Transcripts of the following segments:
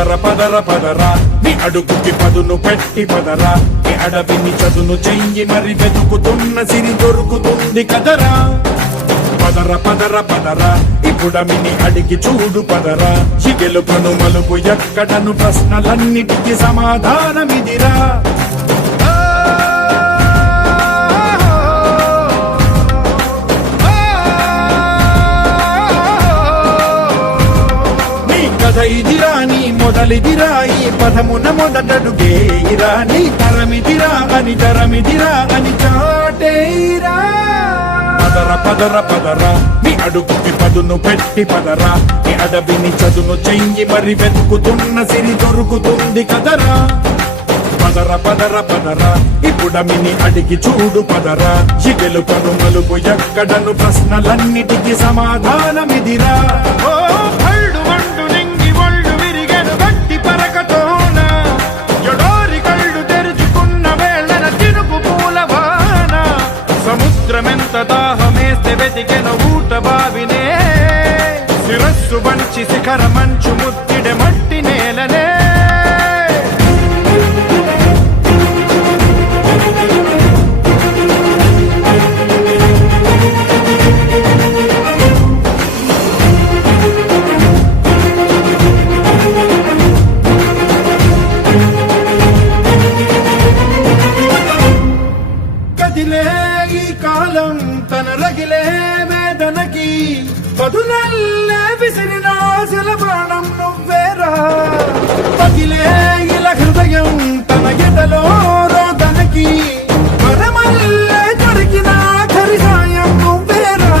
పదర పదర పదరా నీ అడుగుకి పదును పెట్టి పదరా నీ అడవిని చదును చెయ్యి మరి వెతుకుతున్న సిరి దొరుకుతుంది కదరా పదర పదర పదరా ఇప్పుడమిని అడిగి చూడు పదరా ఈ గెలుపను మలుపు ఎక్కడను ప్రశ్నలన్నిటికీ సమాధానమిదిరా ఇదిరా నీ మొదలిదిరా ఈ పదమున మొదటడుగేయిరా నీ తరమిదిరా అని తరమిదిరా అని చాటేయిరా పదర పదర పదరా నీ అడుగుకి పదును పెట్టి పదరా నీ అడవిని చదును చెయ్యి మరి వెతుకుతున్న సిరి దొరుకుతుంది కదరా పదర పదర పదరా ఇప్పుడమిని అడిగి చూడు పదరా ఈ గెలుపను మలుపు ఎక్కడను ప్రశ్నలన్నిటికీ సమాధానమిదిరా ఓ భళ్ళు మండు నింగి ఒళ్ళు విరిగెను గట్టి పరకతోన ఎడోరి కళ్ళు తెరుచుకున్న వేళన తినుకు పూలవాన సముద్రమెంత దాహమేస్తే వెతికెను ఊట బావినే శిరస్సు వంచి శిఖర మంచు ముత్తిడె మట్టి నేలనే ఈ కాలం తన రగిలే వేదనకి పదునల్లే విసిరిన ఆశల ప్రాణం నువ్వేరా పగిలే ఇలా హృదయం తన ఎదలో రోదనకి మరమల్లే దొరికిన ఆఖరి సాయం నువ్వేరా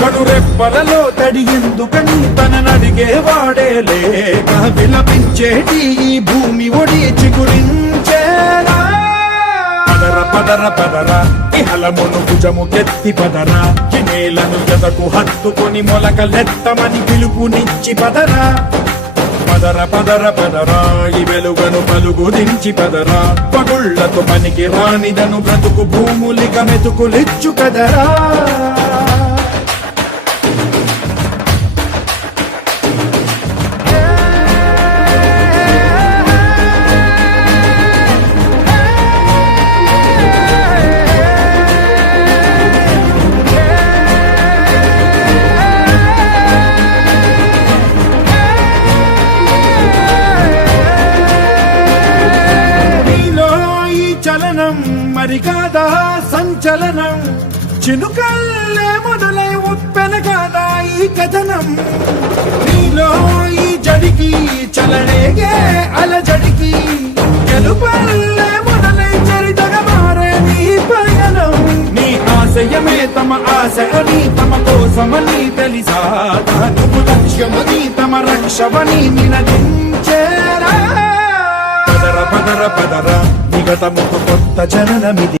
కడురెప్పలలో తడి ఎందుకని తననడిగే వాడే లేక విలపించేటి ఈ భూమి ఒడి చిగురించేరా పదర పదరా ఇహలమును భుజము కెత్తి పదరా ఈ నేలను ఎదకు హత్తుకొని మొలకలెత్తమని పిలుపునిచ్చి పదరా పదర పదర పదరా ఈ వెలుగను పలుగు దించి పదరా పగుళ్లతో పనికి రానిదను బ్రతుకు భూములిక మెతుకులిచ్చు కదరా మరి కాదా సంచలనం చినుకల్లే మొదలై ఉప్పెన కాదా ఈ కథనం నీలో ఈ జడికి చలనేగే అలజడికి గెలుపల్లే మొదలై చరితగా మారే నీ పయనం నీ ఆశయమే తమ ఆశ అని తమ కోసమని తెలిసా నువ్వు లక్ష్యమని తమ రక్షమని నినదించేరా పదర పదర పదర నిగతముకు కొత్త జననమిది